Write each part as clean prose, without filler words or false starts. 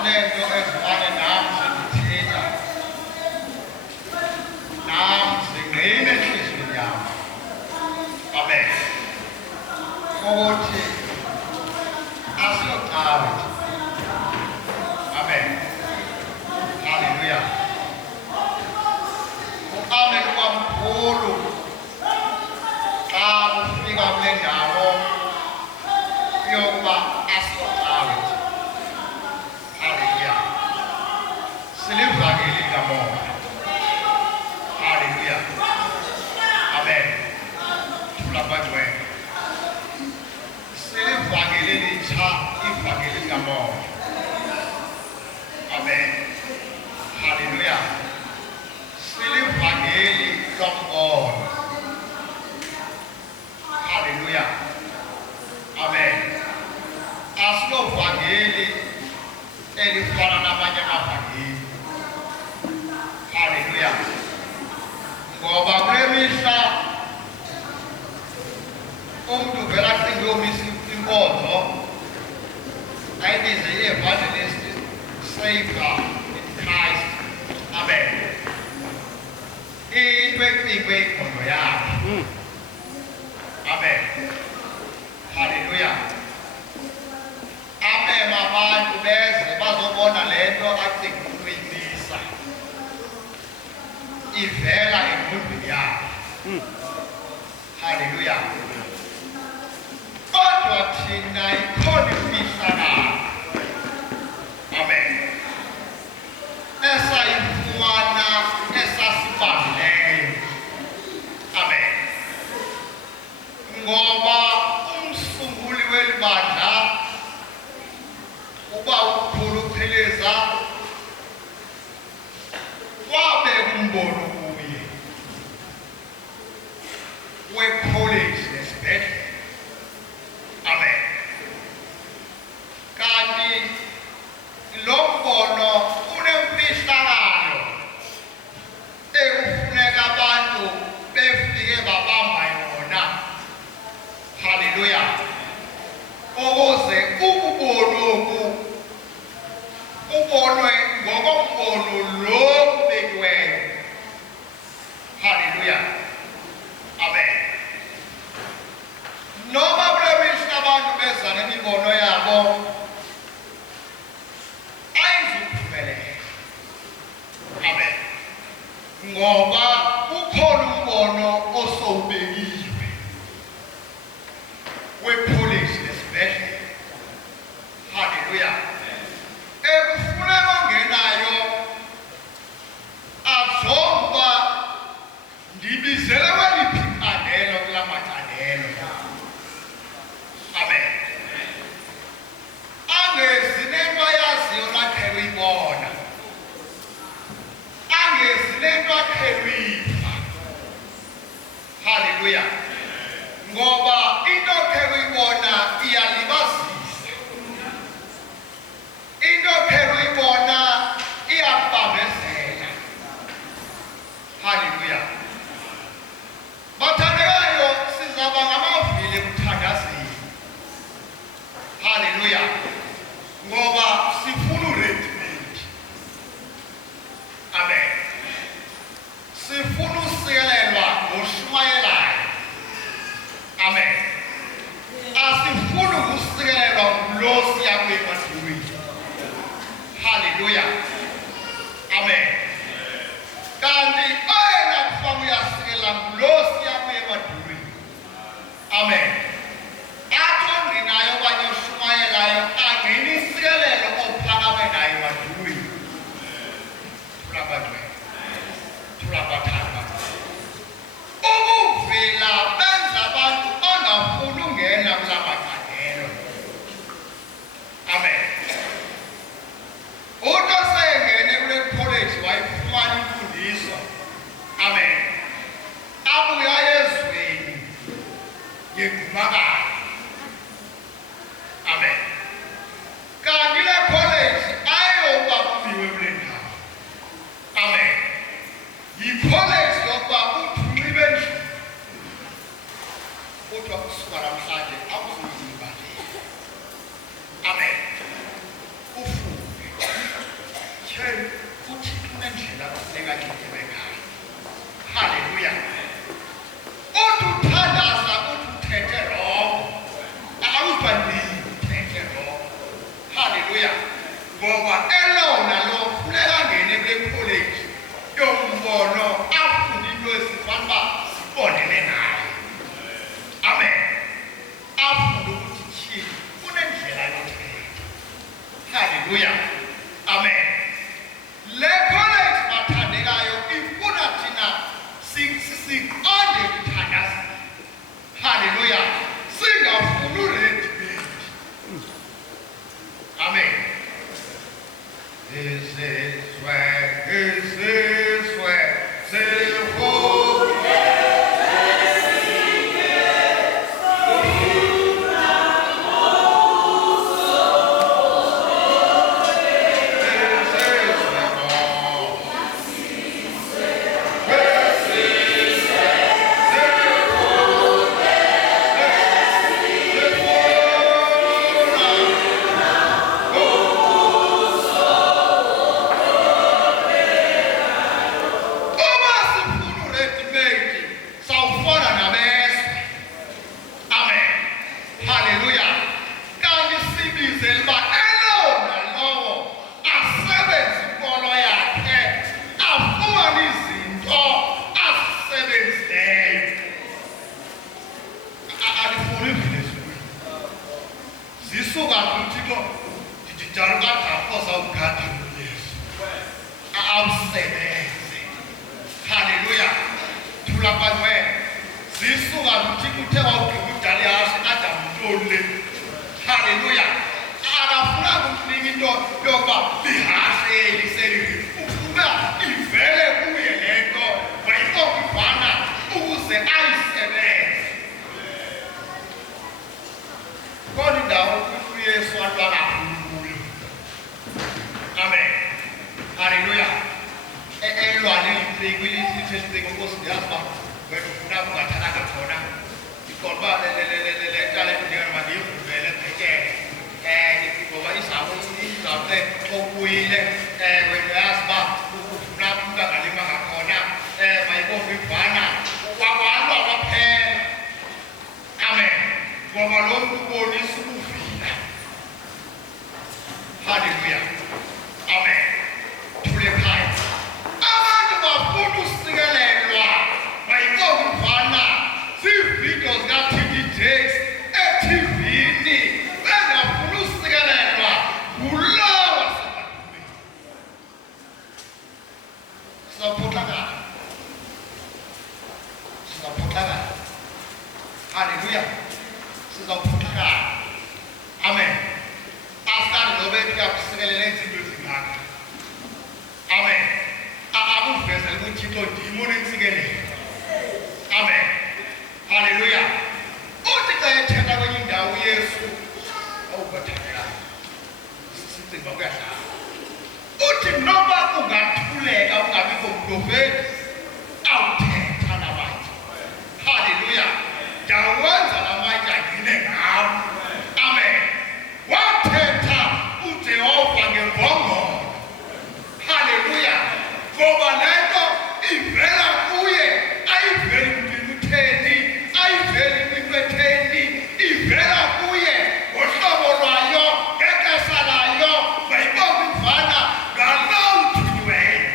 kunento ezifana namzithina namzingqine enhliziyweni yami. Amen. Ukuthi asiyocawe nje. Amen. Hallelujah. Amen kwamkhulu xa ufika kule ndawo yokuba asiyocawe nje. Hallelujah. Silivakele likamoya. Hallelujah. Amen. Thula bangcwele. Silivakele litsha ivakele likamoya. Amen. Hallelujah. Silivakele lombono. Hallelujah. Amen. Asilovakele elifana namanye amavangeli. Hallelujah. Ngoba kule mihla umuntu vela acinge uyomisa inkonzo ayibize i-evangelist savior in Christ. Amen. Into ecingwe ingqondo yakhe. Amen. Hallelujah. Amen. Abantu beze bazobona lento acinga ukuyimisa ivela engqondweni yakhe. Hallelujah. Kodwa thina ikhona imihlangano. Amen. Esayifumana esasibambileyo. Amen. Ngoba umsunguli welibandla uba ukhulu Pheleza wabeka umbono kuye we-college nesibhedlela. Amen. Kanti lo mbono unemfihlakalo ekufuneka abantu befike babamba yona. Hallelujah. Ukuze ukuboloku ubonwe ngokombono lo ubekiweyo. Hallelujah. Amen. Noma kule mihla abantu beza nemibono yabo ayizuphumelela. Amen. Ngoba ukhona umbono osowubekiwe we-police nesibhedlela. Hallelujah. Ekufuneka ongenayo azomba ndibizele weliphi icandelo kula macandelo. Amen. Angezi nento ayaziyo nakhe uyibona. Angezi nento akhe uyiva. Hallelujah. Ngoba into akhe uyibona iyalibazisa. Into akhe uyibona iyakubambezela. Hallelujah. Bathandekayo sizaba ngamavili ekuthandazeni. Hallelujah. Ngoba sifuna ureadymade. Amen. Sifuna usikelelwa ngoshumayelayo. Amen. Asifuni ukusikelelwa ngulo siyakwemazulwini. Hallelujah. Amen. Kanti oyena kufanele uyasikelela ngulo siyakwemazulwini. Amen. Onginayo okanye oshumayelayo angeni isikelelo ophakame nayo emadulwini. Thula bantwana. Thula bathanda. Ukuvela benza abantu ongafuni ungena kula macandelo. Amen. Uthi osengene kule college wayifumana imfundiso. Amen. Abuya ezweni yegumakayo. Amen. Kanti le college ayoba kubiwe kule ndawo. Amen. Yi-college yokuba uthunqibe nje. Kuthiwa kusuka namhlanje akuzuyibali. Amen. Ufunde. le college yombono afuna into esifana uba sibonele naye. Amen. Afuna ukuthi thini kunendlela yothetha. Hallelujah. Amen. Le college bathandekayo ifuna thina siqonde ukuthandaza. Hallelujah. Singafuni uready. Amen. This is where Silver. Hallelujah. Tulapazwe. Zisuka ukuthi uthe wawugqibudala yashi Adam ntole. Hallelujah. Akafuna ukunika into yokuba lihashe liseli. Ukuba ivele kuye lento bayikokubhana ukuze ayisebenze. Kodwa indawo uYesu akakhulu. Amen. Hallelujah. Elwane lithi Nkosi yazi ba wena ufuna ungathanaka khona iqonba le tala indingana mandiyivuvele bhekele ngoba izawube okuyile wena yazi ba ufuna ungangalima ngakhona mayibona ivana kwakwalwa kwaphela. Amen. Ngoba lo muntu ubonisa ukuvila. Hallelujah. Amen. Thule phaya. Abantu bafuna usikelelwa bayikokuvana ziividiyo zika-TD Jakes eTVini bengafuna usikelelwa ngulowo wasebantwini. Sizawuphoxakala. Hallelujah. Sizawuphoxakala. Amen. Asitandi nobe kuyakusikelela izinto ezingaka. Amen. Akuvezele ukuthi Thixo ndiyimona entsikelelo. Amen. Hallelujah. Uthi xa ethetha kwenye indawo uYesu awubathandela. Sicinga kuyadlala. Uthi noba ungathuleka ungabikho mprofeti awuthetha nabantu. Hallelujah. Ndawenza namatye agcine ngawo. Amen. Wathetha uJehova ngembongolo. Hallelujah. Ngoba lento ivela kuye ayiveli kumuntu utheni ayiveli kumuntu etheni ivela kuye ngohlobo lwayo ngexesha layo bayibona ivana ngalowo uthunyiweyo.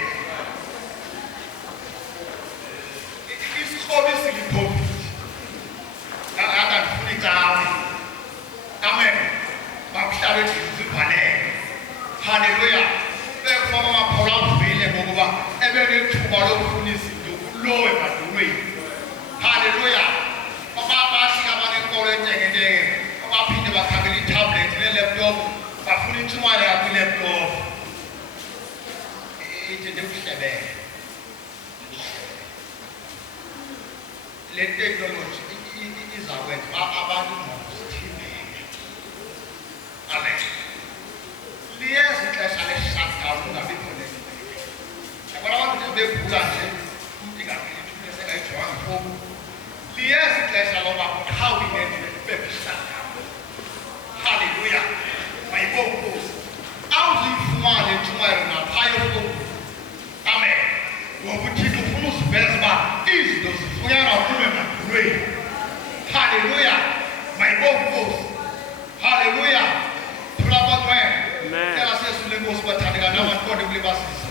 Isikhobi siliphofiti akandifuni cawe. Amen. Bakuhlabe zibhalele. Hallelujah. Bekufaka amaphola uvile ngokuba ebenethuba lokufuna izinto kulowe emadolweni. Hallelujah. Babathi abanenkolo entengentenge abaphinde bakhangela itablet ne-laptop bafuna intshumayelo yakwi-laptop. Ithi ndikuhlebele. Le technology izakwenza abantu ngokuzithembela. Amen. Liyeza ixesha le-shutdown ungabikho lento. Yabona abantu nje begula nje umuntu ingapheli ithule sengayijonga ifowuni. Liyeza ixesha loba uqhawule nento bebe-shutdown. Hallelujah. Mayibonge Nkosi. Awuzuyifumana intshumayelo naphaya efowuni. Amen. Ngoba uThixo ufuna uziveza uba izinto zifunyanwa kuwe emadolweni. Hallelujah. Mayibonge Nkosi. Hallelujah. Amen. Kela sesule Nkosi bathandeka nabantu kodwa kulibasiza.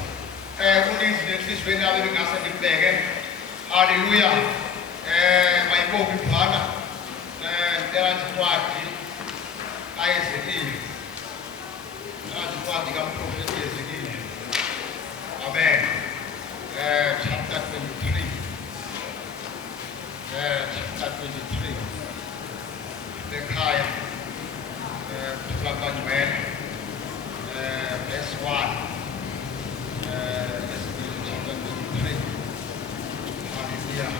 uninzi nenhliziyweni yabo bengase ndibheke. Haleluya. Bayibophe ibhana. Ntela incwadi kaYezekiya. Incwadi kaMprofethi Yezekiya. Amen. Chapter 23. Chapter 23. Bekhaya. Kulakangcwele. Verse 1. Chapter 23. Hallelujah.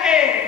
Okay.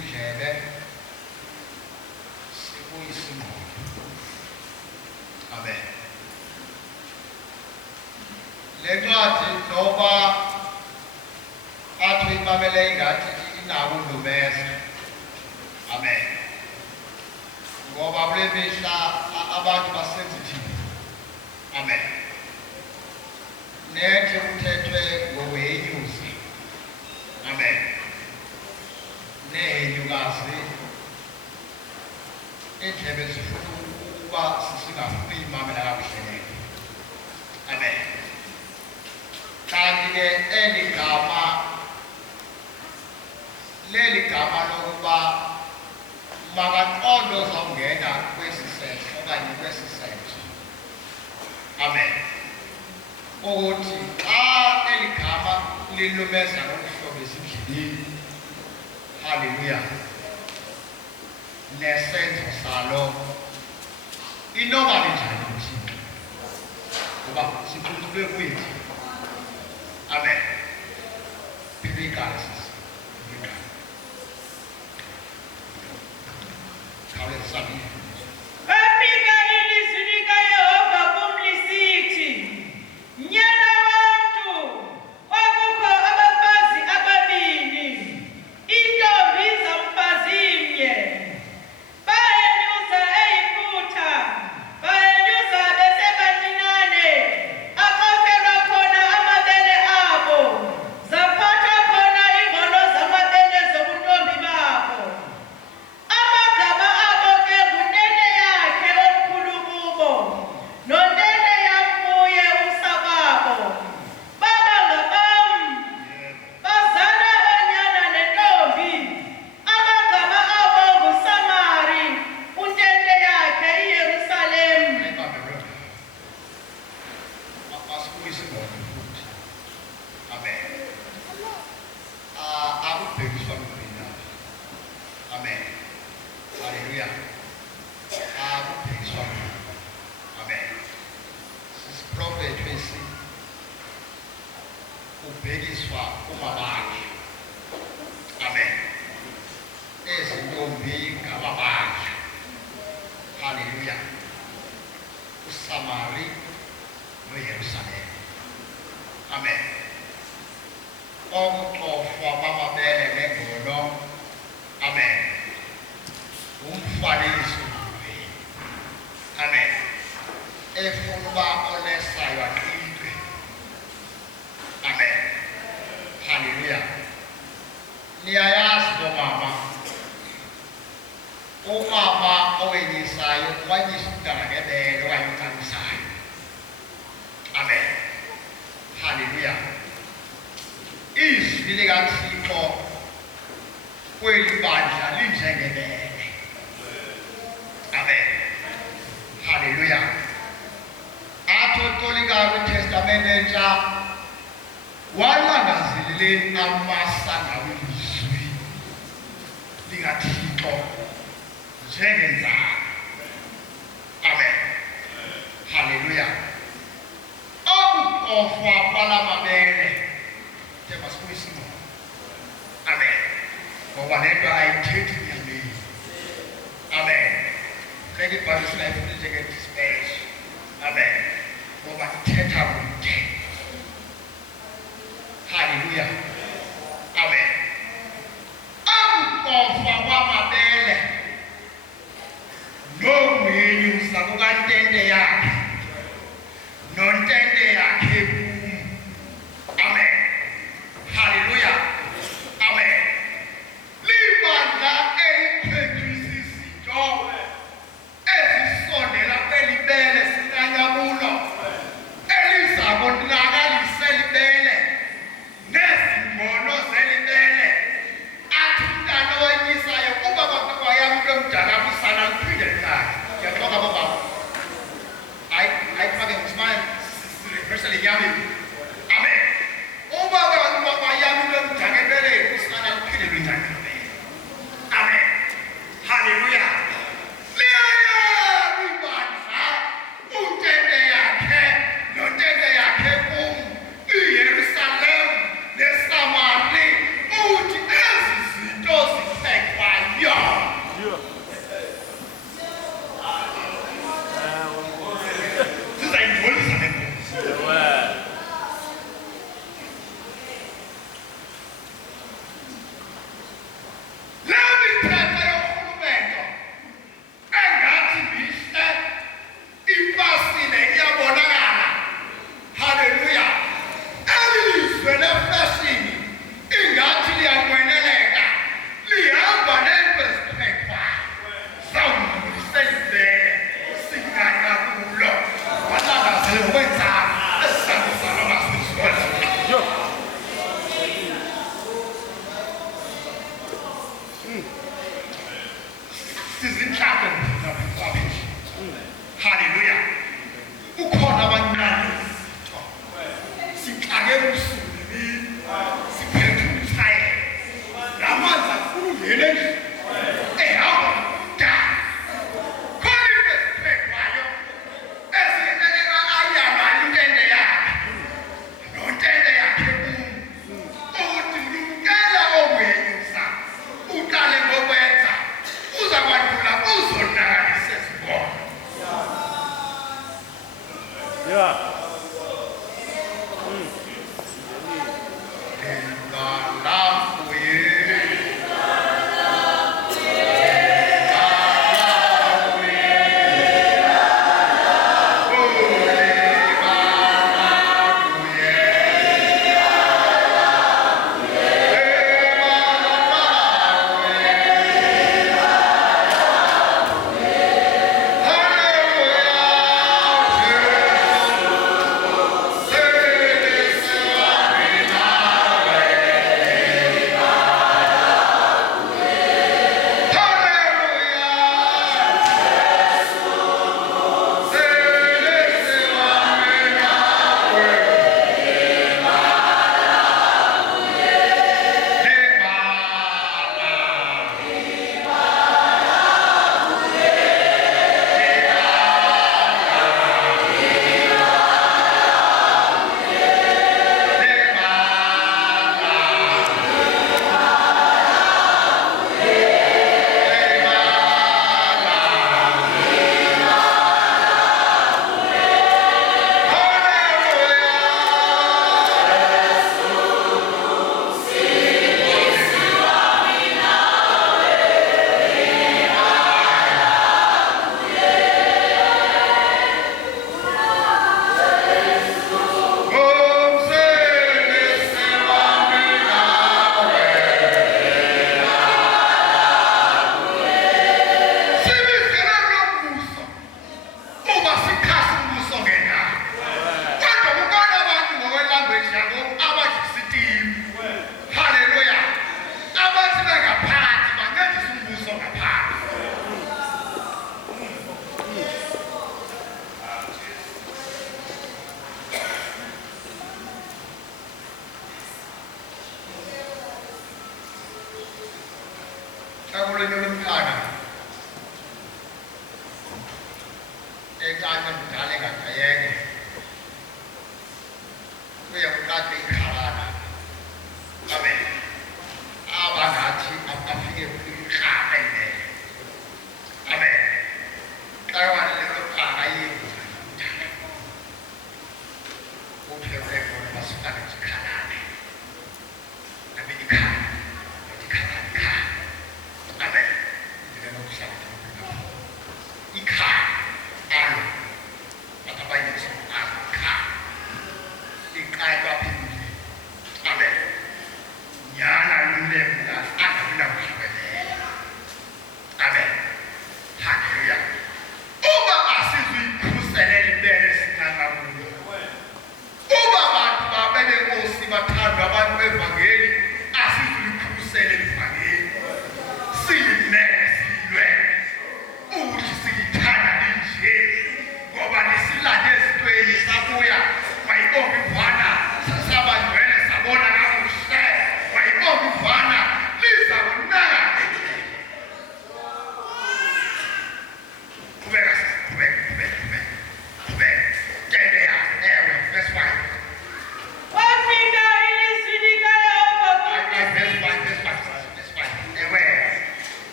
indlebe sibuyise ingqondo. Amen. Le ncwadi noba athi imamele ingathi inawo undumeza. Amen. Ngoba kule mihla abantu basensitive. Amen. Nethe uthethwe ngowenyuzi. Amen. Nehenyukazi indlebe zifuna ukuba singafuni imamela kakuhle. Amen. Kanti-ke leli gama lokuba makaqondo uzawungena kwesi sehlo okanye kwesi senzo. Amen. Ukuthi xa leli gama lilumeza ngokuhlobo esindlebeni. Haleluya. Nesenzo salo inoba linjani kuthina ngoba siqutshulwe kwethu. Amen. Philikazi sisi. Khawulezani. Bafika ilizwi likaYehova kumlisithi, nyana womntu, kwakukho abafazi ababini, intombi zomfazimnye. Bayenyuza eyiphutha, bayenyuza besebancinane, aqokelwa khona amabele abo, zaphathwa khona ingqondo zamabele zobuntombi babo. Amagama abo ke ngunene yakhe omkhulu kubo, nonene yamkuye umsababo. Baba ngabam, bazala onyana nentombi. Amagama abo nguSamari, untente yakhe iYerusalem. Masibuyise ingqondo futhi. Amen. Akubhekiswa mina. Amen. Haleluya. Akubhekiswa mina. Amen. Sisiprofethi wesi ubhekiswa kumabakhe. Amen. Ezintombi ngababakhe. Haleluya. uSamari noYerusalem. Amen. Okuxofwa kwamabele nengono. Amen. Umfanekiso. Amen. Efuna uba olesayo aqindwe. Amen. Haleluya. Niyayazi bomama. Umama owenyisayo wanyisa umntana ngebele okanye uncamisayo. Amen. Haleluya. Izwi likaThixo kweli bandla linjengebele. Amen. Haleluya. Atotolika kwiTestamente entsha walangazeleleni amasanga welizwi likaThixo njengenzalo. Amen. Haleluya. Okuqofwa kwalamabele masibuyise ingqondo. Amen. Ngoba lento ayithethi nyameni. Amen. Ngeke ibhalise la ifuna njenge-disperse. Amen. Ngoba ithetha kude. Haleluya. Amen. Okuqofwa kwamabele nokuyenyusa kukantente yakhe nontente yakhe kum. Amen. Haleluya. Amen. Libandla elikhethwisizinto ezisondela kweli bele sikanya kulo elizabonakalisela ibele nezimbono zeli bele athi umntana owenyisayo kuba kwayamntu omdala kusana liphinde likhaya. Ngiyaqoka baba. Ayifake ngisimane sizinhlaka nabafabi. Hallelujah. Ukhona abancane. Sikhake usuku siphethe umthayi. Lamanzi akhulungele nje. Ehamba da. Khona iphekwayo. Ezineneka ayala intende yakhe. Nontende yakhe uthi lumkela okwenyusa. Uqale ngokwenza. Uzakwandula uzonakalise sibona. Yeah.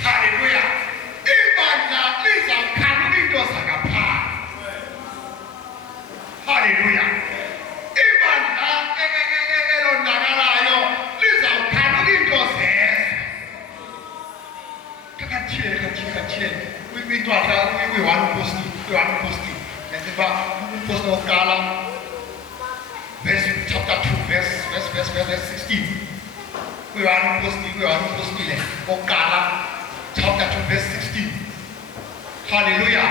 Hallelujah. incwadi kwi-1 Uposti yasiba uMposti wokuqala chapter 2 verse 16 kwi-1 Uposti le wokuqala chapter 2 verse 16 hallelujah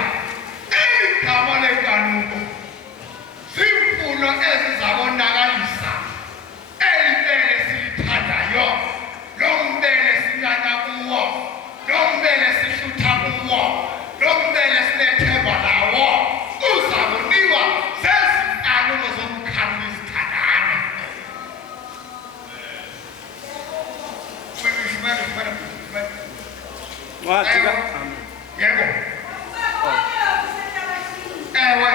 igama lenkanuko simfuno ezizabonakalisa elibele silithandayo lombele sinyanya kuwo lombele sihlutha kuwo lombele sinethemba lawo uzaboniwa zezinkanuko zomkhanu izithandane yebo ewe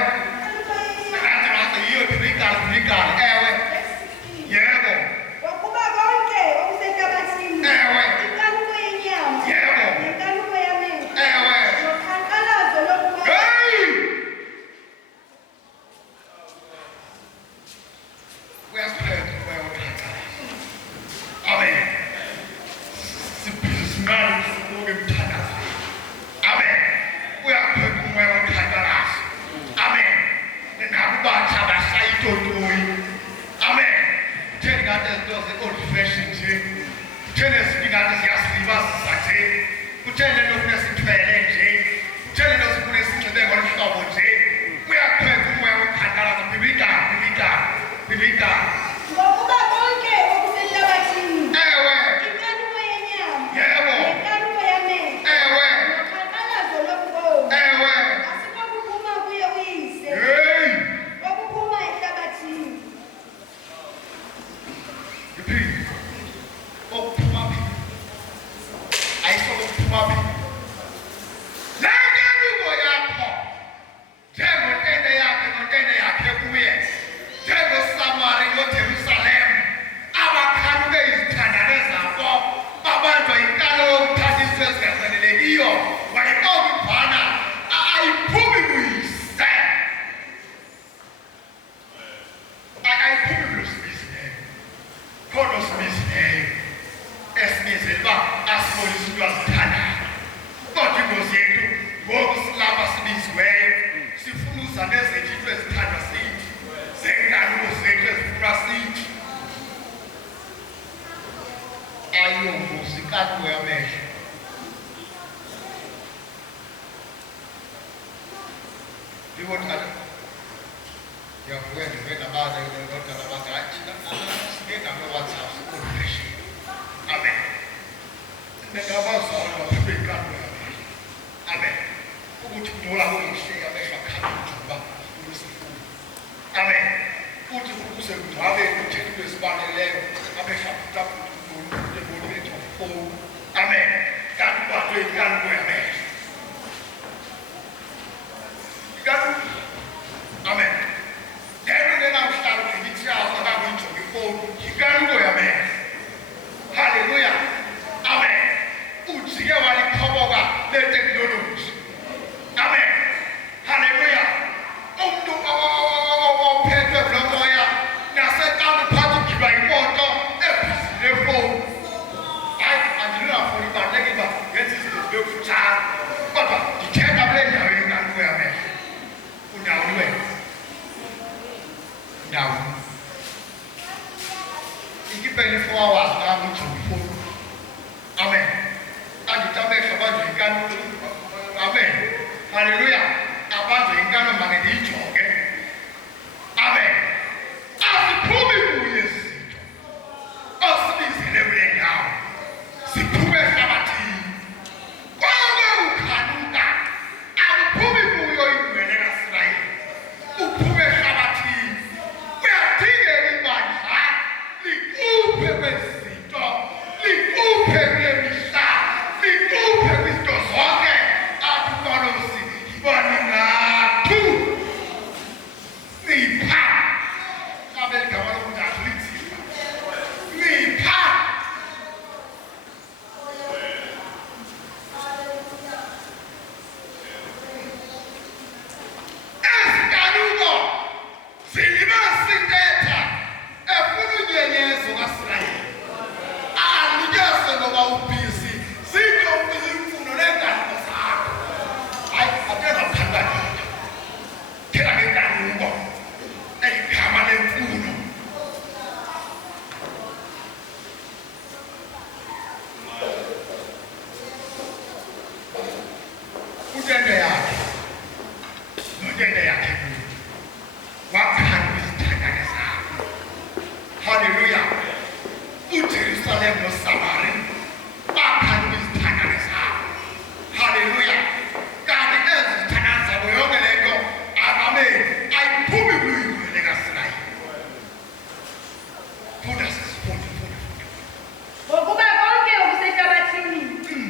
yiyo biblikali ewe yebo Wakuba konke okusenhlabathini, ewe inkanuko yenyama, yebo nenkanuko yamehlo, ewe noqhankqalazo lokuwa. hey uyapheka uyapheka amen sibhizi singalo sokuke emthandazo amen uyapheka umoya wokhankalazo amen nakubatsha basayitotoyi amen kutheni kanti ezinto ze-old fashion nje kutheni ezinto kanti ziyasilibazisa nje kutheni lento fune sithwele nje kutheni lento sifune sinxibe ngolu hlobo nje uyapheka umoya wokhankalazo biblikali Ngokuba konke okusenhlabathini, ewe inkanuko yenyama, Yebo. nenkanuko yamehlo, ewe noqhankqalazo lokuwa. ewe Asinokuphuma kuye uyise, hey okuphuma ehlabathini. Iphini okuphuma phi ayisokuphuma phi le nkanuko yakho njengotende yakhe kuye njengosamari noJerusalema abakhanuke izithandane zabo babanjwa inkalo yokuthatha izinto ezingafanelekiyo wayekokubhana ayiphumi kuyise ayiphumi kulosibizileyo khona osibizileyo esimizela uba asibonise into azithandayo kodwa ingozi yethu ngoku silapha sibiziweyo sifuna uza nezethu into ezithandwa sithi zenkanuko zethu ezifunwa sithi ayongozi inkanuko yamehlo ndibonana ndiyavuka ndive nabaza nodala bathi hayi thina singena kwi-WhatsApp sikufeshe amen ningabazali baphiwe inkanuko yamehlo amen ukuthi kunola kungishiya amehlo akhala ujuba ulwesifundo amen futhi ukuze kudwabe kutheni into ezibaleleyo amehlo aphuthaphutha eboni bethu ngofowuni amen kanti kubanjwe inkanuko yamehlo inkanuko amen lento nenamhlalo ngithi yazo akangiyijonga ifowuni inkanuko yamehlo haleluya amen ujike waliqhoboka leteknoloji amen haleluya umuntu ophethwe kulo moya naseqambe phansi ugibwa imoto ebhizile efowuni hayi andinafuni ibalulekile uba ngenza izinto zibe kufutshane kodwa ndithetha kule ndawo yenkanuko yamehlo undawoni wena ndawoni ikipeni 4 hours nami ujonga ifowuni amen andithi amehlo abanjwe inkanuko amen haleluya abanjwe inkanuko make ndiyijonge amen asiphumi kuye zinto osibizele kule ndawo siphume ehlabathini konke ukhanuka akuphumi kuyo indwele kaSirayeli uphume ehlabathini uyadingeka ibandla likuphe kwezinto likuphe kule mihla likuphe kwizinto zonke athi uPawulos ibani ngathu nipha sabe igama lokunjalo lithini nipha ezinkanuko zilimasintetha efuna unyenyezo kaSirayeli anikeze ngoba ubhizi zinto imfuno nenganuko zakho iJerusalem noSamaria bakhanya izithandane zabo. Haleluya. Kanti ezi zithandane zabo yonke le nto amameli ayiphumi kuyizwe likaSinayi. Funda sisifundo. Ngokuba konke okusehlabathini,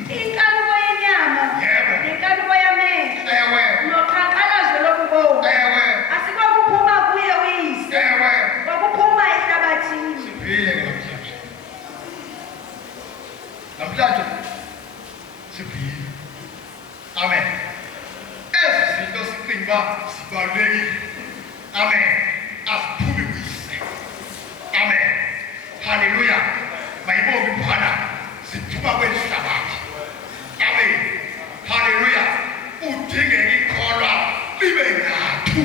inkanuko yenyama, Yebo. nenkanuko yamehlo, Ewe. noqhankqalazo lokubonga, Ewe. asikokuphuma kuye uyise, Ewe. kokuphuma ehlabathini. Sibhile ke namhlanje. Namhlanje sibhile. Amen. Ezi zinto sicinga uba zibalulekile. Amen. Asiphumi kuyise. Amen. Haleluya. Mayibonge Bwana siphuma kwelihlabathi. Amen. Haleluya. Udingeka ikholwa libe nathu.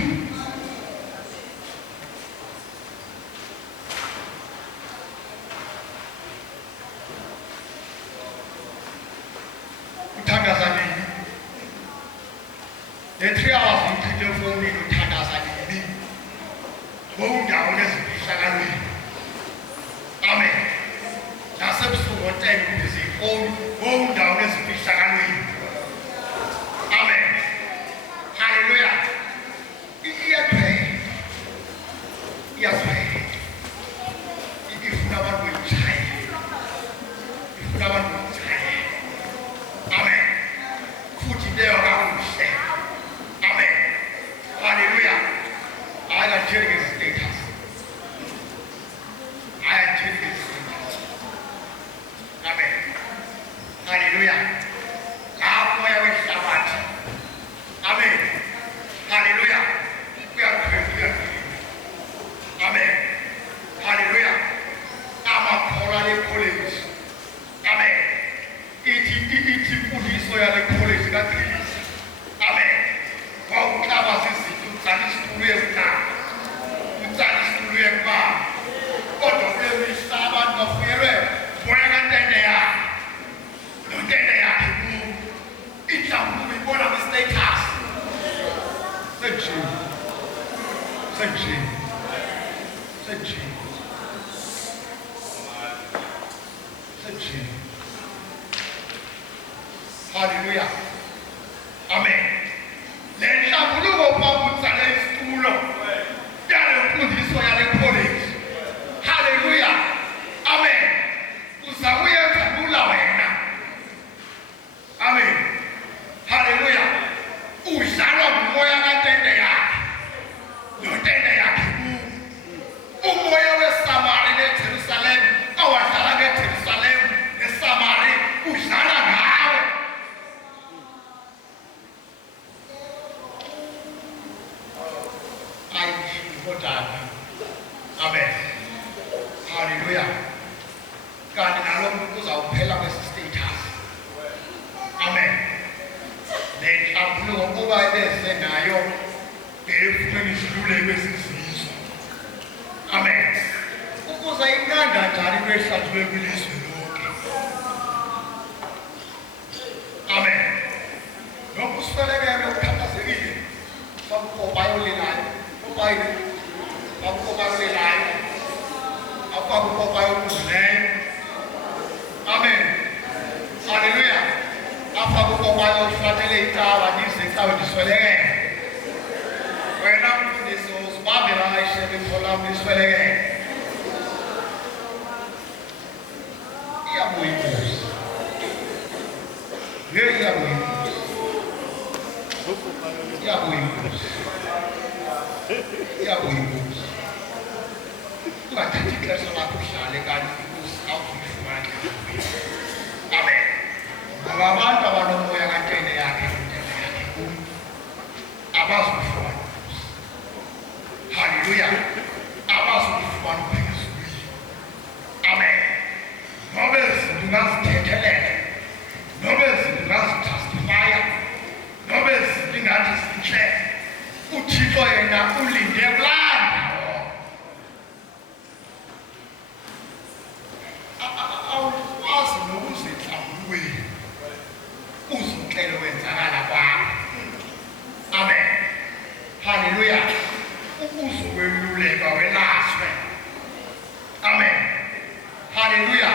Uthandaza nini? Le 3 hours ichithe efowunini uthandaza nini? Ngowundawo lezifihlakalweni. Amen. Nasebusuku ngo-10 ubhizi ifowuni ngowundawo lezifihlakalweni. Amen. Haleluya. Iyaqhela. Ifuna abantu bejayela. Ifuna abantu bejayela. Amen. Futhi leyo kakuhle. Amen. Haleluya. Ayathenga status. Amen. Haleluya. Lapho yawehlabathi. Amen. Haleluya. Uyakhwela. Amen. Haleluya. Amakhola le-college. Amen. Ithi imfundiso yale college kaKristu. Amen. Wawuklaba zizinto utsala isitulo yemhlaba. Utsala isitulo yemhlaba. Kodwa kule mihla abantu bafuyelwe moya kantende yakhe. Nontende yakhe kubo. Inhlawulo uyibona kwi-status. Senjini. Haleluya. Amen. Le nhlambuluko utsale isitulo yale mfundiso yale college. Haleluya. Amen. Uzakuyenza lula wena. Amen. Haleluya. Udlalwa ngumoya kantende yakhe. Nontende yakhe kubo. Umoya weSamaria neJerusalem awadlala ngeJerusalem neSamaria udlala ngawe. Ayishibotana. Amen. Haleluya. Kanti nalokho kuzawuphela kwesi status. Amen. Le nhlambuluko kuba bese nayo efuna isidlule kwesizizwe. Amen. Ukuze inqanda njani kwehlathulwe kwilizwe lonke. Amen. Lokhu sifelekele ukukhathazekile. Bakukobayolelayo. Bakukobayolelayo. Abakukobayoluzileyo. Amen. Haleluya. Abakukobayolufatele itawa nizecawe ndiswelekele. Wena mfundisi uzibambela ayishebe ikholam niswelekele. Iyabuya inkosi. Iyabuya inkosi. Ungathathi ixesha lakho uhlale kanti inkosi awuzuyifumana. Amen. Ngoba abantu abanomoya kantende yakhe nontende yakhe kum abazuyifumana. Haleluya. Abazuyifumana phezulu. Amen. Nobe izinto ungazithethelela. Nobe izinto ungazijustifya. Nobe izinto ingathi zinhle. uThixo yena ulinde kulanda. Awukwazi nokuzihlambulweni uzinhlelo wenzakala kwakho. Amen. Haleluya. Ukuzokweluleka welaswe. Amen. Haleluya.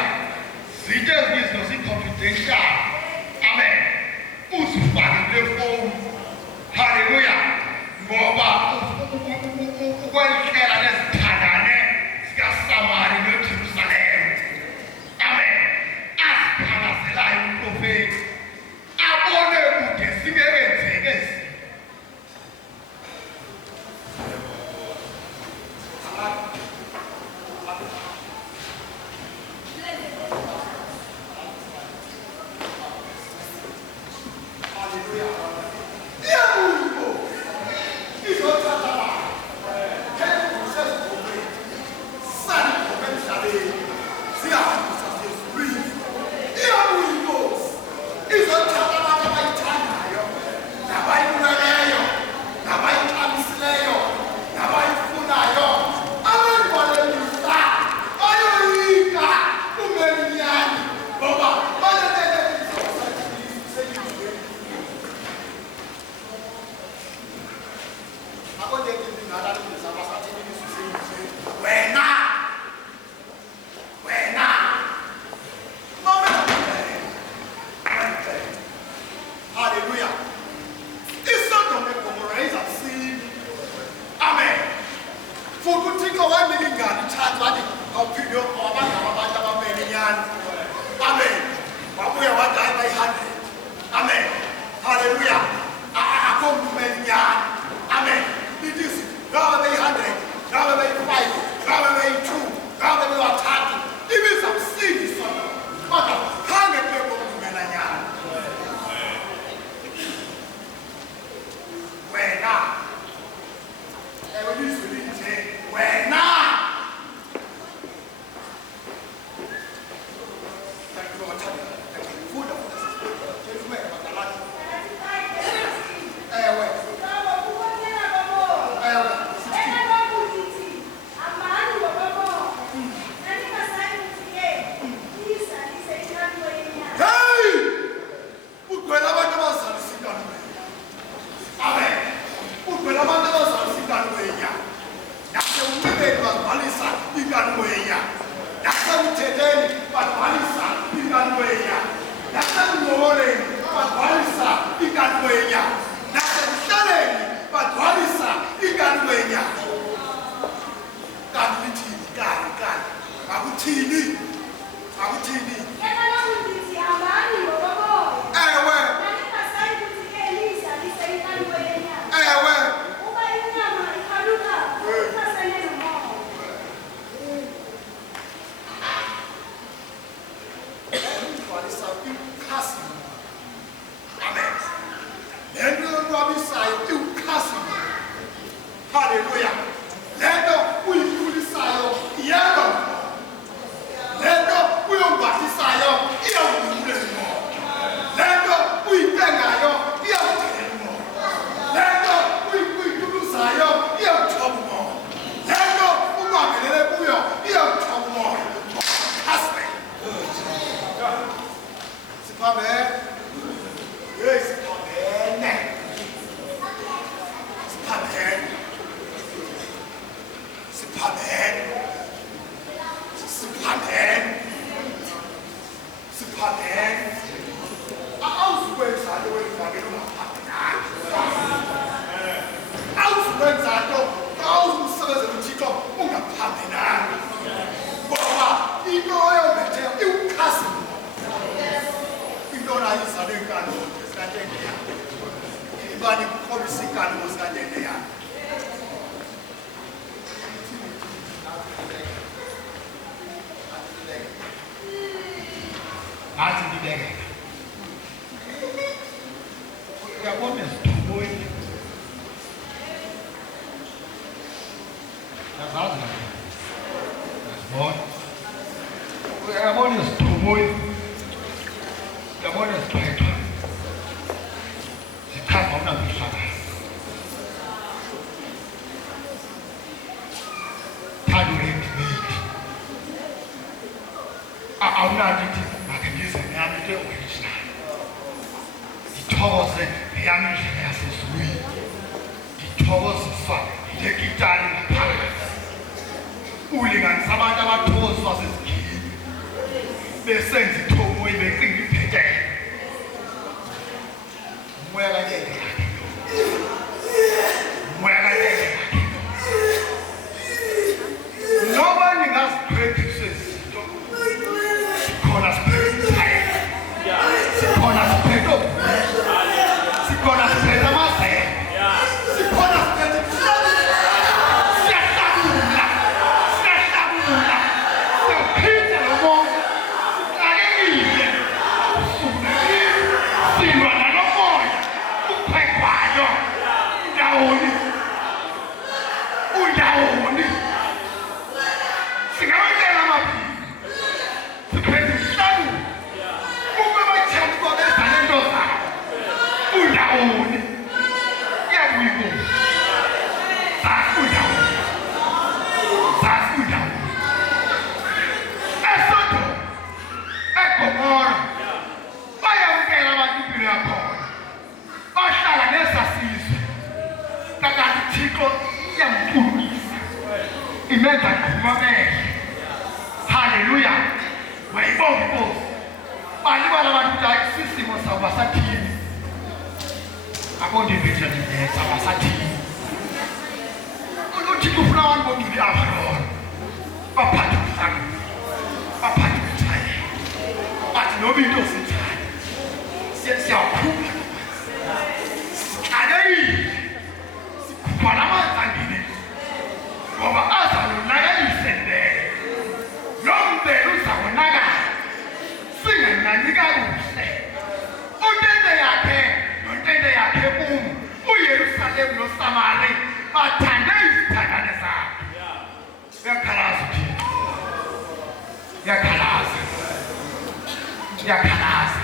siyakhalaza.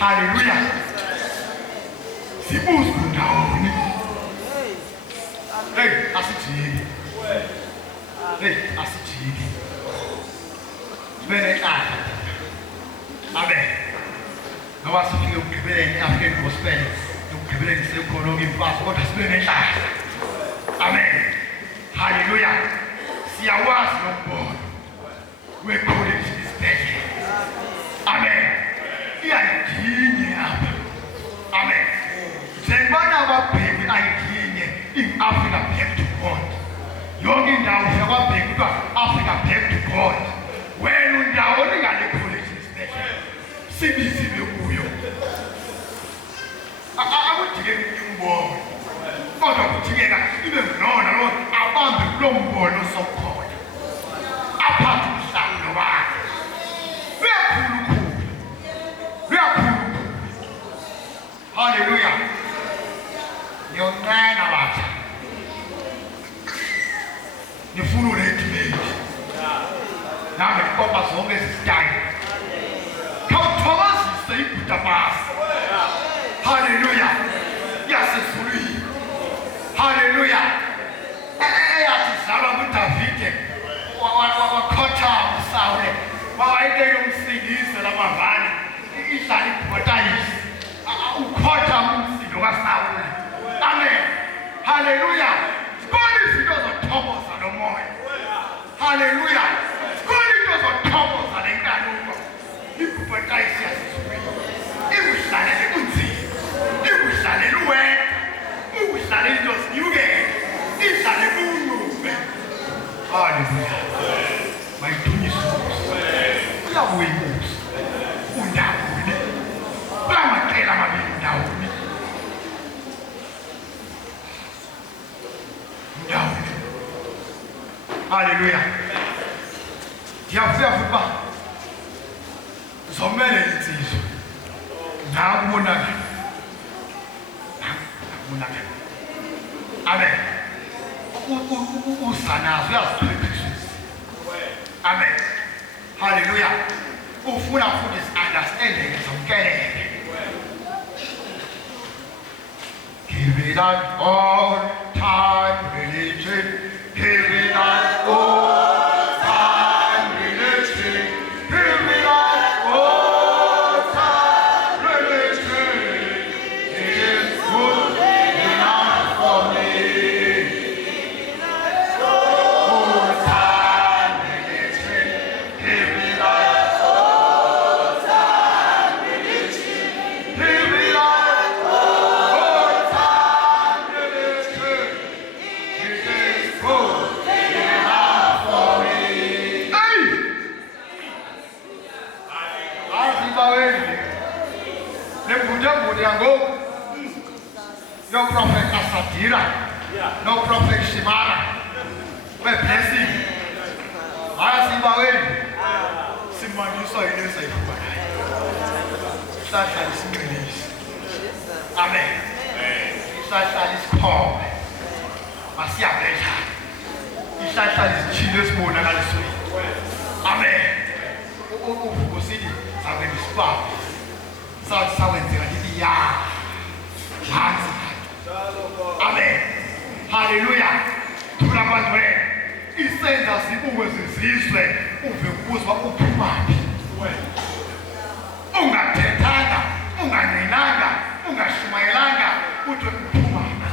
Haleluya. Sibuze ndawoni. Hey, asijiki. Hey, asijiki. Sibene kahle. Amen. Ngoba sifike ukugqibeleni African Gospel, ukugqibeleni sekhona okimfazi kodwa sibene kahle. Amen. Haleluya. Siyawazi nombono. Wekholithi isibhedlela. Amen. Iyadinye apha. Amen. Njengoba ababheki ayidinye in-Africa back to God. Yonke indawo uyakwabheka ukuba Africa back to God. Wena undawo ngale college isibhedlela. Sibizile kuyo. Akudike umbono. Kodwa kudingeka ibe nona lo abambe kulo mbono sokhona. Aphathe umhlangano wakhe. Uyakhulu. Haleluya. Yonena bathi. Nifuna ureadymade. Nami kuba zonke izitayile. Khawuthokozise ibhutapasi. Haleluya. Yasezulwini. Haleluya. Eyathi zalwa nguDavide wakhotha uSawule wayekela umsindisi lamavani ihlala ibhotayisi ukhotha umsindo kaSawule. Amen. Haleluya. Sikole izinto zothokoza nomoya. Haleluya. Sikole izinto zothokoza lenkanuko. Ibhotayisi yasezulwini ikuhlalela kunzima, ikuhlalela uwena, ikuhlalela into zinyukele, ihlale kunyume. Haleluya. Mayidunyiswe. Uyabuya inkosi. Undawoni. Bamacela amabili undawoni. Undawoni. Haleluya. Ndiyafuna ukuba zomele insizwa. Nakubonakala. Amen. Usanazo uyaziphephisa. Amen. Hallelujah. Ufuna futhi understanding zomkeleke. Give it all time religion. Give it all time religion. Give it all time religion. It is good enough for me. All time religion. Give it all time religion. Give it all time religion. It is good enough for me. Hey! No prophet Asadira, no prophet Shimara, we're blessing. I see my way. Simon, you saw it is a such as release. Amen. Such as is called. Masia Beja. Such as is Jesus more than I sweet. Amen. Oh, city, Sawen is spark. South Sawen, ya. Amen. Hallelujah. Turabadwe. Isenza sibuwe zizizwe uve kuzwa uphumaphi. Ungathethanga, unganenanga, ungashumayelanga, uthi uphumaphi.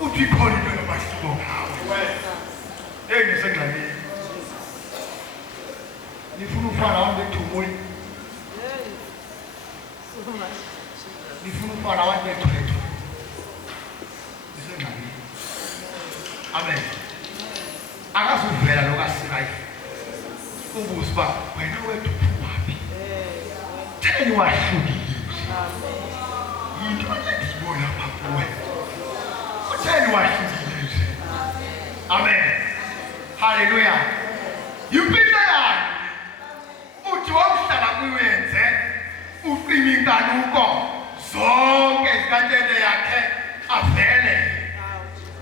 Uthi khona into yomahluko ngawe. Ngisengxakini. Nifuna ufana wonke ethumweni. Nifuna ufana wonke ethumweni. Amen. Akazuvela lokasikayi. Ubuze uba wena wethu uphumaphi. Theni wahlukile. Yinto endiyibona apha kuwe. Utheni wahlukile. Amen. Hallelujah. Impilo yakhe uthi wawuhlala kuyenze uqime inkanuko zonke zikantente yakhe avele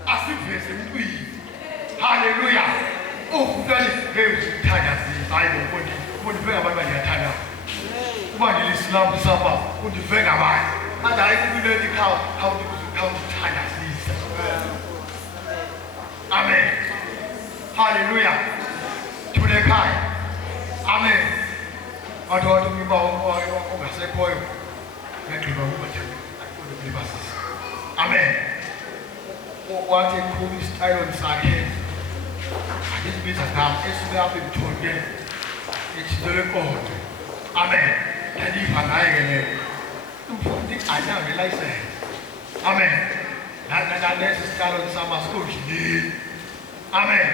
asiveze emntwini. Hallelujah. Uvukani ngezithanda zizayo ngokuthi undiveka abantu bandiyathanda uba ndilisilamu sapa undiveka abantu manje hayi kukuleli khawundithandazisa amen haleluya thule ekhaya amen wathi umiba ongasekhoyo ngagqiba ukubathanda akulibasisa amen wathi ekhulu isitayiloni sakhe akisibiza ngam esuke apha ebuthonke ethito lenkonzo amen ndandiva ngaye ke leyo umfundi anangelayisensi amen nalesi sitaloni sam asikonjineli amen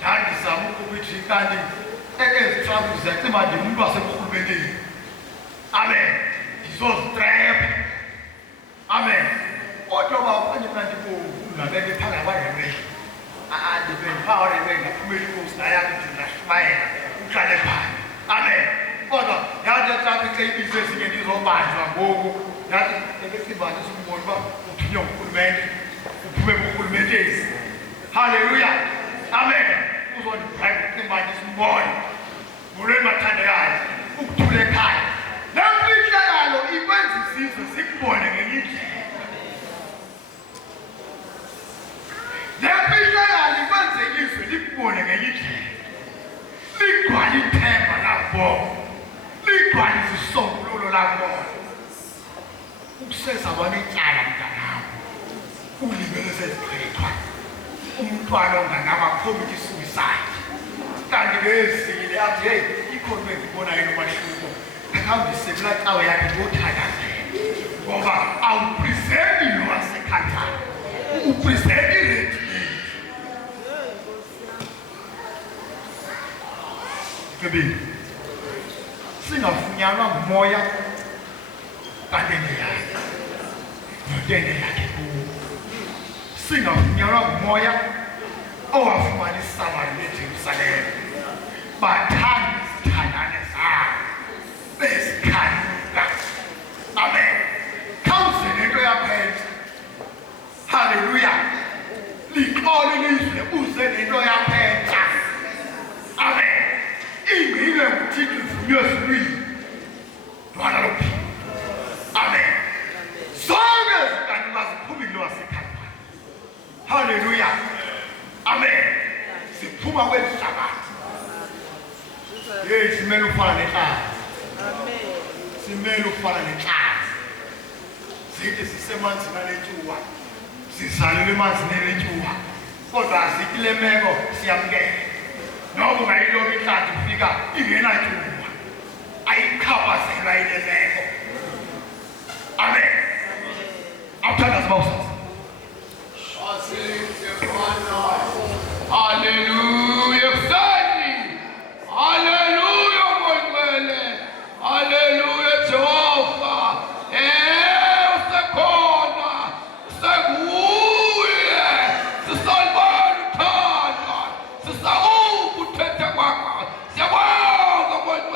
ndandizama ukuthi kanti ezi traffic ziyacima nje umuntu wasemrhulumenteni amen ndizozitrepa amen kodwa bafanye mna ndibonabeke phanga abangemeyo ndibendiphawulebenga phumela inkosi nayami ndinashumayela uhlale phaya amen kodwa yathi etraffic seyibize ezinye ndizobanjwa ngoku yathi ekecimbanisa umboni uba uthunywa ngurhulumente uphume kurhulumenteni haleluya amen uzondibheka ucimbanisa umboni ngolweni mathandekayo ukuthula ekhaya lemfihlakalo ikwenza isizwe sikubone ngenye indlela lemfihlakalo ikwenza ilizwe likubone ngenye indlela ligcwale ithemba lakho ligcwale isisombululo lakho ukuseza kwanetyala mntanakho ulimele sezichithwa umntwana onganabo akhomit isuicide kanti ngezinye athi hey ikhona engibonayo nomahluko akhambise kulaa cawe yakhe ndiyothandazela ngoba awupresenti nowasekhathayo upresenti iredini Kebili singafunyanwa ngumoya kantene yakhe notene yakhe kuwo singafunyanwa ngumoya owafumana isabalo leJerusalema bathanda izithandane zabo bezikhanuka amen khawuze nento yaphetha haleluya liqole ilizwe uze nento yaphetha amen ingqile nguthixo ivunywe ezulwini ntwana lophila amen zonke zikani baziphumi kulo waseKhalvari haleluya amen siphuma kweli hlabathi hey simele ufana nenhlazi simele ufana nenhlazi zithi sisemanzini alentyuwa sizalelwe emanzini alentyuwa kodwa azithi le meko siyamkela noba ungayiloko inhlanzi ufika ingenatyuwa ayikhabazelwa yile meko amen awuthandaza uba usazi Hallelujah, Sunday. Hallelujah, Moimele. Hallelujah, Jehovah. Usekhona, usekuye, sisalibona uthando, sisawuba uthetha kwakho. Siyabonga Moimele.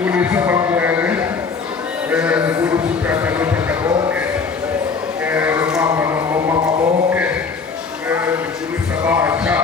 Nibulisa bangwele, nibulisa tata notata bonke, mama bonke, nibulisa batsha,